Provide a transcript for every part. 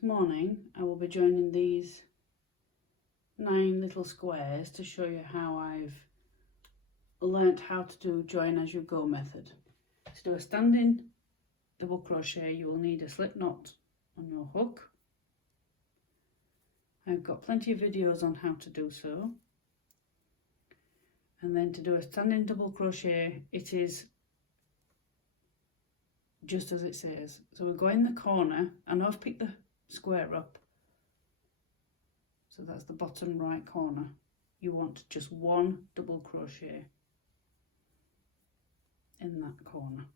This morning I will be joining these 9 little squares to show you how I've learnt how to do join as you go method. To do a standing double crochet you will need a slip knot on your hook. I've got plenty of videos on how to do so. And then to do a standing double crochet, it is just as it says. So we'll go in the corner, and I've picked the square up. So that's the bottom right corner. You want just 1 double crochet in that corner.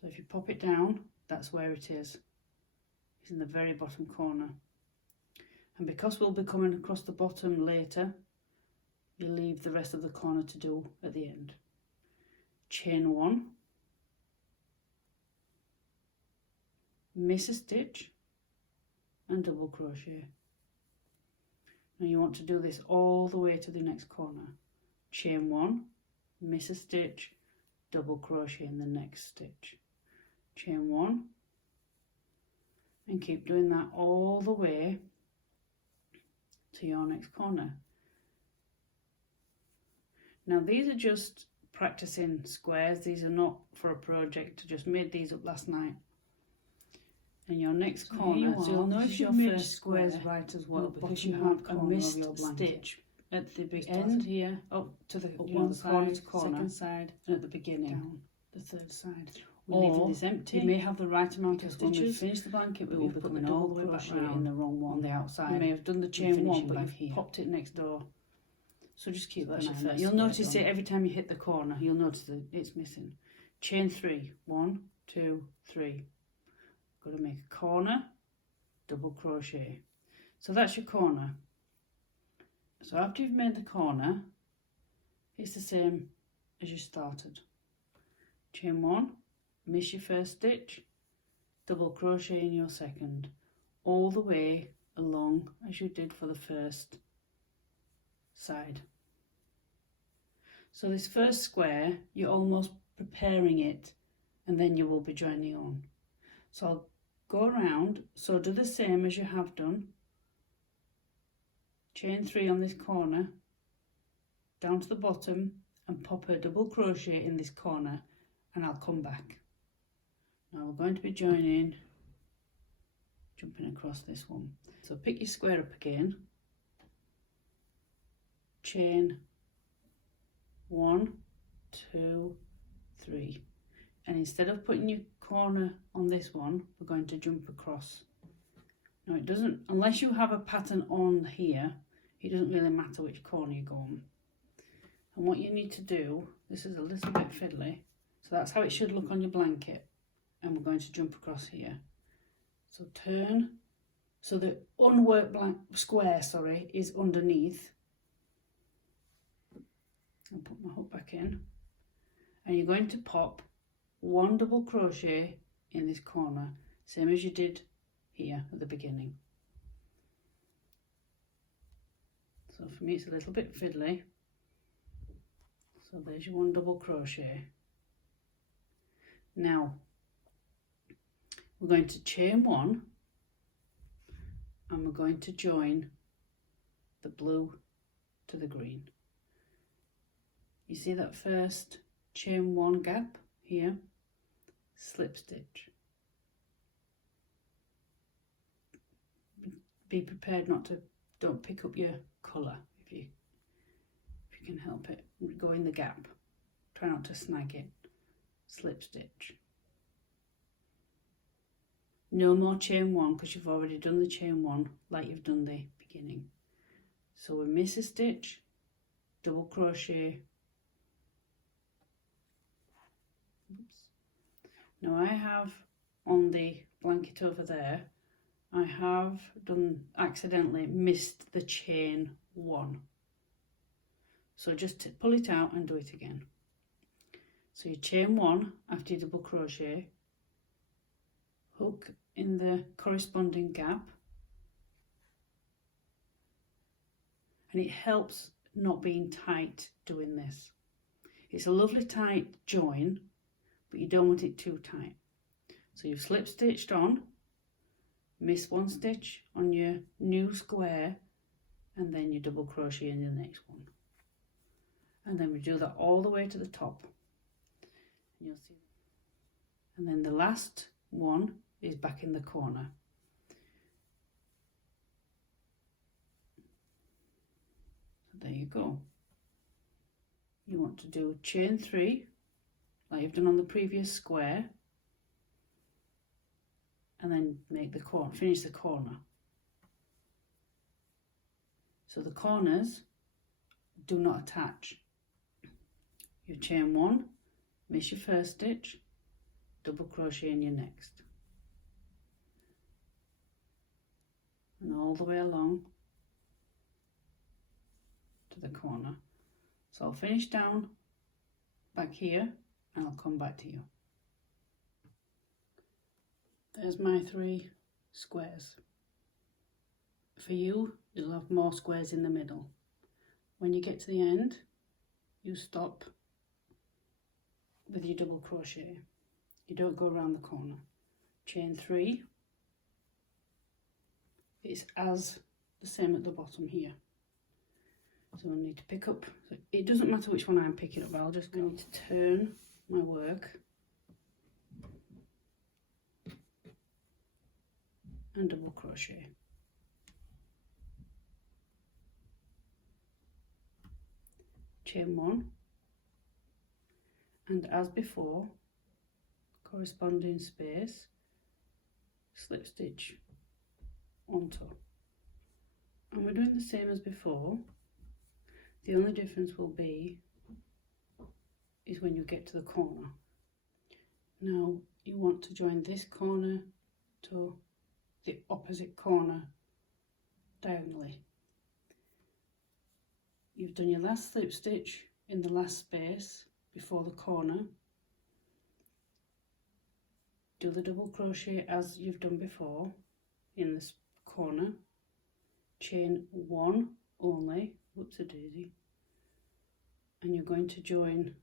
So if you pop it down, that's where it is. It's in the very bottom corner. And because we'll be coming across the bottom later, you leave the rest of the corner to do at the end. Chain 1, miss a stitch and double crochet. Now you want to do this all the way to the next corner. Chain 1, miss a stitch, double crochet in the next stitch. Chain 1 and keep doing that all the way to your next corner. Now these are just practicing squares, these are not for a project. I just made these up last night. And your next corner, so you'll notice your first squares right as well, because you have a missed stitch at the end here, up to the one side, second side, and at the beginning, down the third side. Or this empty. You may have the right amount of stitches. When we finish the blanket, we will be coming all the way back round in the wrong one on the outside. You may have done the chain 1, but you've popped it next door. So just keep that in mind. You'll notice it every time you hit the corner. You'll notice that it's missing. Chain 3. 1, 2, 3. Got to make a corner, double crochet. So that's your corner. So after you've made the corner, it's the same as you started. Chain 1, miss your first stitch, double crochet in your second, all the way along as you did for the first side. So this first square, you're almost preparing it, and then you will be joining on. So I'll go around, so do the same as you have done. Chain 3 on this corner, down to the bottom, and pop a double crochet in this corner, and I'll come back. Now we're going to be joining, jumping across this one. So pick your square up again, chain 1, 2, 3, and instead of putting your corner on this one, we're going to jump across. Now it doesn't, unless you have a pattern on here, it doesn't really matter which corner you go on. And what you need to do, this is a little bit fiddly, so that's how it should look on your blanket, and we're going to jump across here. So turn, so the unworked square is underneath. I'll put my hook back in, and you're going to pop 1 double crochet in this corner, same as you did here at the beginning. So for me it's a little bit fiddly. So there's your 1 double crochet. Now we're going to chain 1, and we're going to join the blue to the green. You see that first chain 1 gap here, slip stitch. Be prepared not to, don't pick up your colour if you can help it. Go in the gap, try not to snag it, slip stitch. No more chain 1 because you've already done the chain 1 like you've done the beginning. So we miss a stitch, double crochet. Oops. Now I have on the blanket over there, I have done accidentally missed the chain 1. So just pull it out and do it again. So you chain 1 after you double crochet, hook in the corresponding gap, and it helps not being tight doing this. It's a lovely tight join, but you don't want it too tight. So you've slip stitched on, miss one stitch on your new square, and then you double crochet in the next one. And then we do that all the way to the top. And you'll see. And then the last one is back in the corner. So there you go. You want to do chain 3 like you've done on the previous square, and then make the corner, finish the corner. So the corners do not attach. You chain 1, miss your first stitch, double crochet in your next, and all the way along to the corner. So I'll finish down back here and I'll come back to you. There's my 3 squares. For you, you'll have more squares in the middle. When you get to the end, you stop with your double crochet. You don't go around the corner. Chain 3. It's as the same at the bottom here. So I need to pick up, so it doesn't matter which one I'm picking up, I'll just going to turn my work and double crochet. Chain 1, and as before, corresponding space, slip stitch on top. And we're doing the same as before. The only difference will be is when you get to the corner. Now you want to join this corner to the opposite corner diagonally. You've done your last slip stitch in the last space before the corner. Do the double crochet as you've done before in this corner. Chain 1 only, whoops-a-daisy, and you're going to join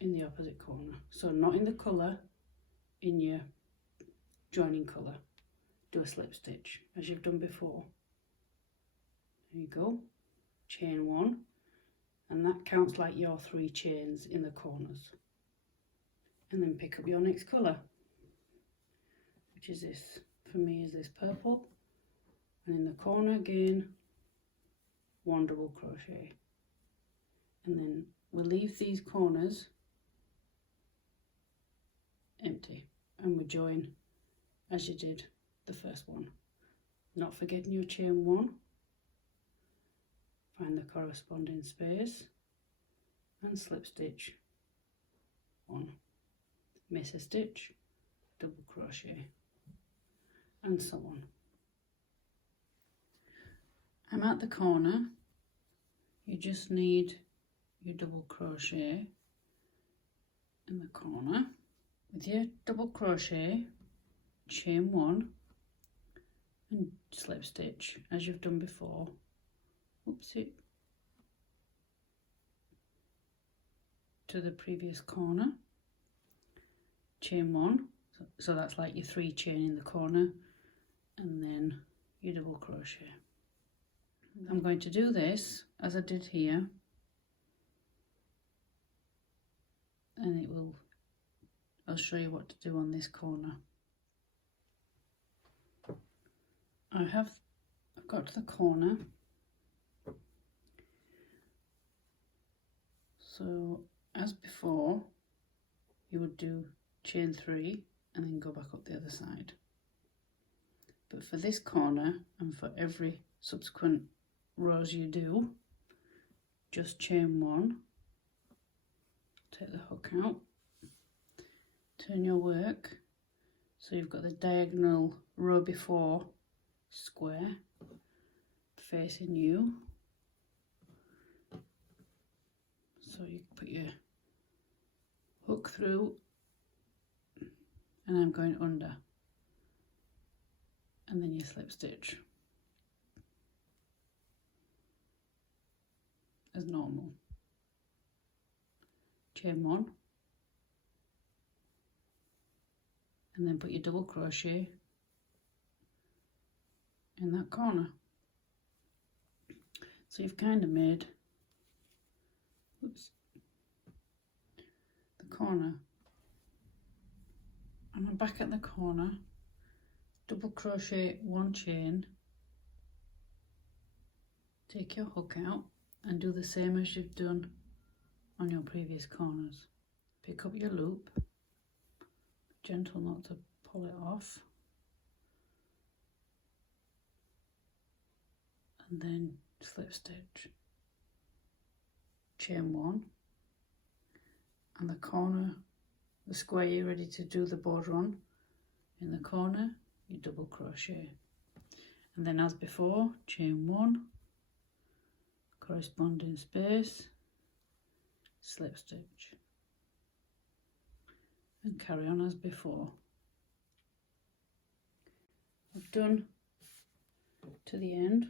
in the opposite corner. So not in the colour, in your joining colour. Do a slip stitch as you've done before. There you go, chain 1, and that counts like your 3 chains in the corners. And then pick up your next colour, which is this, for me is this purple, and in the corner again 1 double crochet, and then we'll leave these corners empty and we join as you did the first one, not forgetting your chain 1. Find the corresponding space and slip stitch 1, miss a stitch, double crochet, and so on. I'm at the corner. You just need your double crochet in the corner. With your double crochet, chain 1 and slip stitch as you've done before. Oopsie, to the previous corner, chain 1, so that's like your 3 chain in the corner, and then your double crochet. I'm going to do this as I did here, and it will, I'll show you what to do on this corner. I've got to the corner. So as before, you would do chain 3 and then go back up the other side. But for this corner and for every subsequent rows you do, just chain 1, take the hook out, turn your work so you've got the diagonal row before square facing you. So you put your hook through, and I'm going under, and then you slip stitch as normal. Chain 1, and then put your double crochet in that corner. So you've kind of made, oops, the corner, and I'm back at the corner, double crochet 1 chain, take your hook out and do the same as you've done on your previous corners. Pick up your loop, gentle not to pull it off, and then slip stitch, chain 1, and the corner, the square you're ready to do the border on, in the corner you double crochet, and then as before, chain 1, corresponding space, slip stitch, and carry on as before. I've done to the end.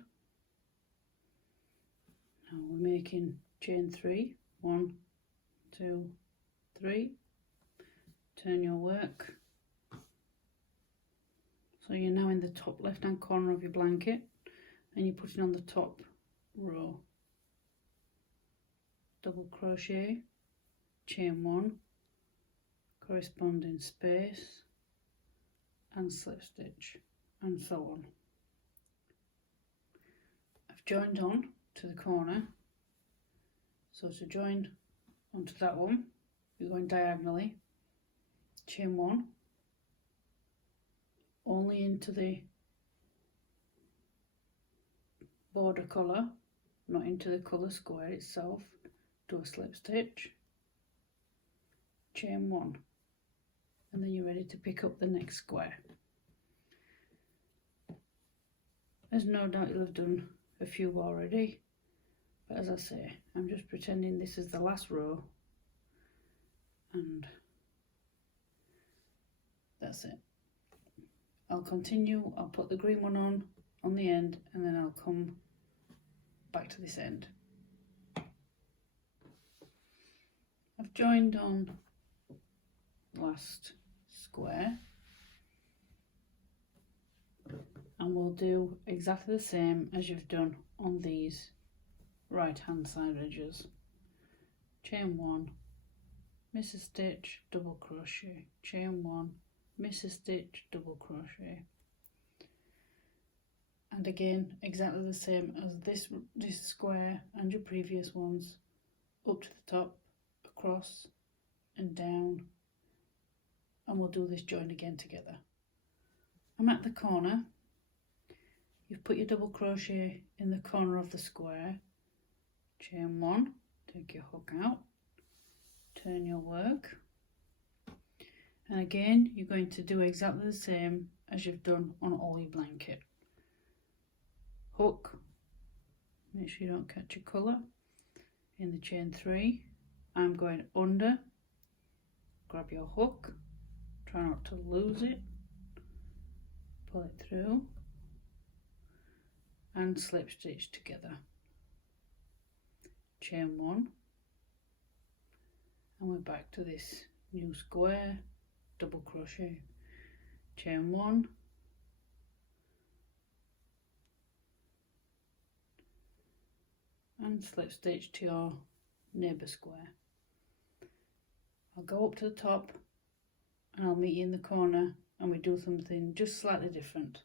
Now we're making chain 3, 1, 2, 3, turn your work, so you're now in the top left hand corner of your blanket and you're putting on the top row, double crochet, chain 1, corresponding space, and slip stitch, and so on. I've joined on to the corner, so to join onto that one you're going diagonally, chain 1, only into the border colour, not into the colour square itself, do a slip stitch, chain 1, and then you're ready to pick up the next square. There's no doubt you'll have done a few already, but as I say, I'm just pretending this is the last row, and that's it. I'll continue, I'll put the green one on the end, and then I'll come back to this end. I've joined on last square, and we'll do exactly the same as you've done on these right hand side edges. Chain 1, miss a stitch, double crochet, chain 1, miss a stitch, double crochet, and again exactly the same as this square and your previous ones, up to the top, across and down, and we'll do this join again together. I'm at the corner, you've put your double crochet in the corner of the square, chain 1, take your hook out, turn your work, and again you're going to do exactly the same as you've done on all your blanket. Hook, make sure you don't catch your colour, in the chain 3, I'm going under, grab your hook, try not to lose it, pull it through, and slip stitch together, chain 1, and we're back to this new square, double crochet, chain 1, and slip stitch to your neighbour square. I'll go up to the top and I'll meet you in the corner, and we do something just slightly different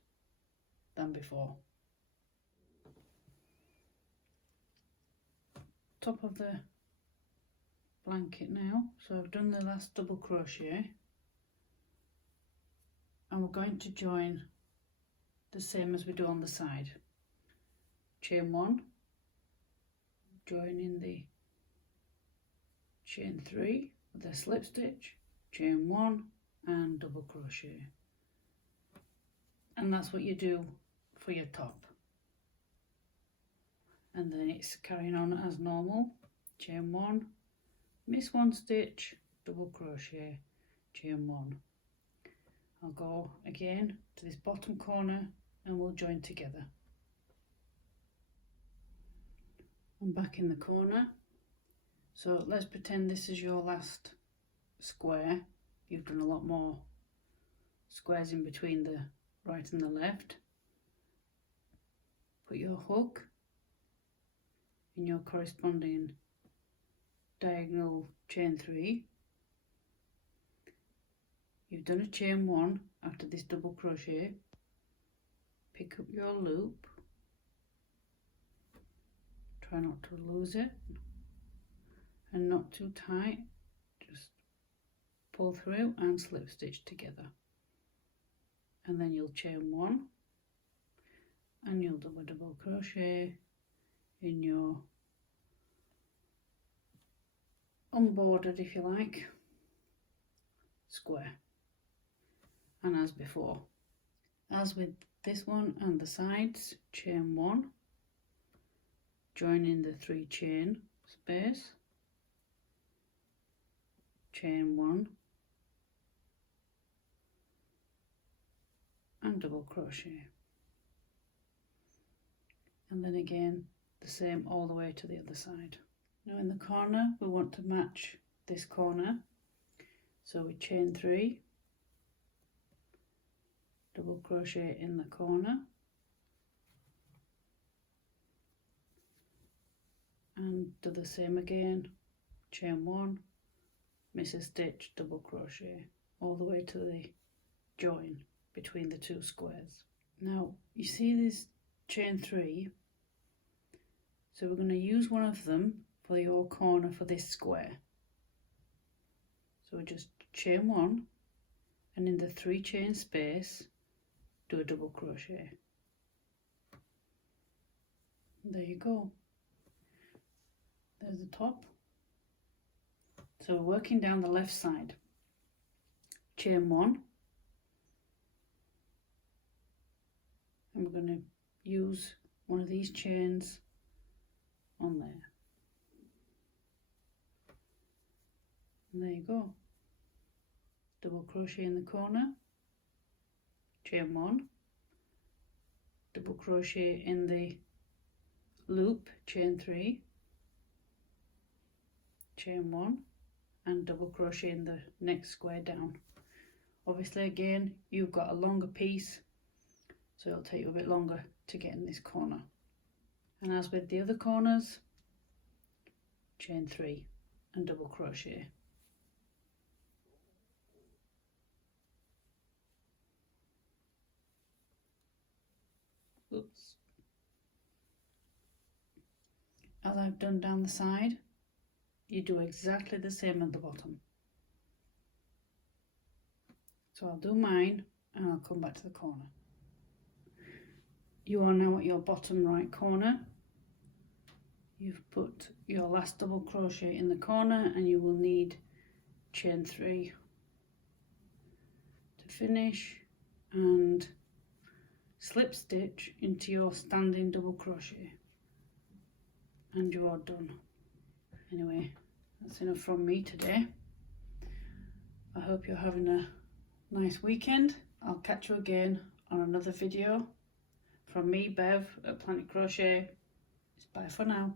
than before. Top of the blanket now, so I've done the last double crochet, and we're going to join the same as we do on the side. Chain 1, join in the chain 3 with a slip stitch, chain 1 and double crochet, and that's what you do for your top, and then it's carrying on as normal. Chain 1, miss 1 stitch, double crochet, chain 1. I'll go again to this bottom corner and we'll join together. I'm back in the corner, so let's pretend this is your last square. You've done a lot more squares in between the right and the left. Put your hook in your corresponding diagonal chain 3. You've done a chain 1 after this double crochet. Pick up your loop, try not to lose it and not too tight, just pull through and slip stitch together, and then you'll chain 1 and you'll double crochet in your unbordered, if you like, square. And as before, as with this one and the sides, chain 1, join in the 3 chain space, chain 1 and double crochet, and then again the same all the way to the other side. Now in the corner we want to match this corner, so we chain 3, double crochet in the corner and do the same again, chain 1, miss a stitch, double crochet all the way to the join between the 2 squares. Now you see this chain 3, so we're going to use one of them for your corner for this square. So we just chain 1 and in the 3 chain space do a double crochet. There you go. There's the top. So we're working down the left side. Chain 1 and we're going to use one of these chains on there. And there you go. Double crochet in the corner, chain 1, double crochet in the loop, chain 3, chain 1 and double crochet in the next square down. Obviously again you've got a longer piece, so it'll take you a bit longer to get in this corner. And as with the other corners, chain 3 and double crochet. Oops. As I've done down the side, you do exactly the same at the bottom. So I'll do mine and I'll come back to the corner. You are now at your bottom right corner. You've put your last double crochet in the corner and you will need chain 3 to finish and slip stitch into your standing double crochet and you are done. Anyway, that's enough from me today. I hope you're having a nice weekend. I'll catch you again on another video. From me, Bev, at Planetcrochet. Bye for now.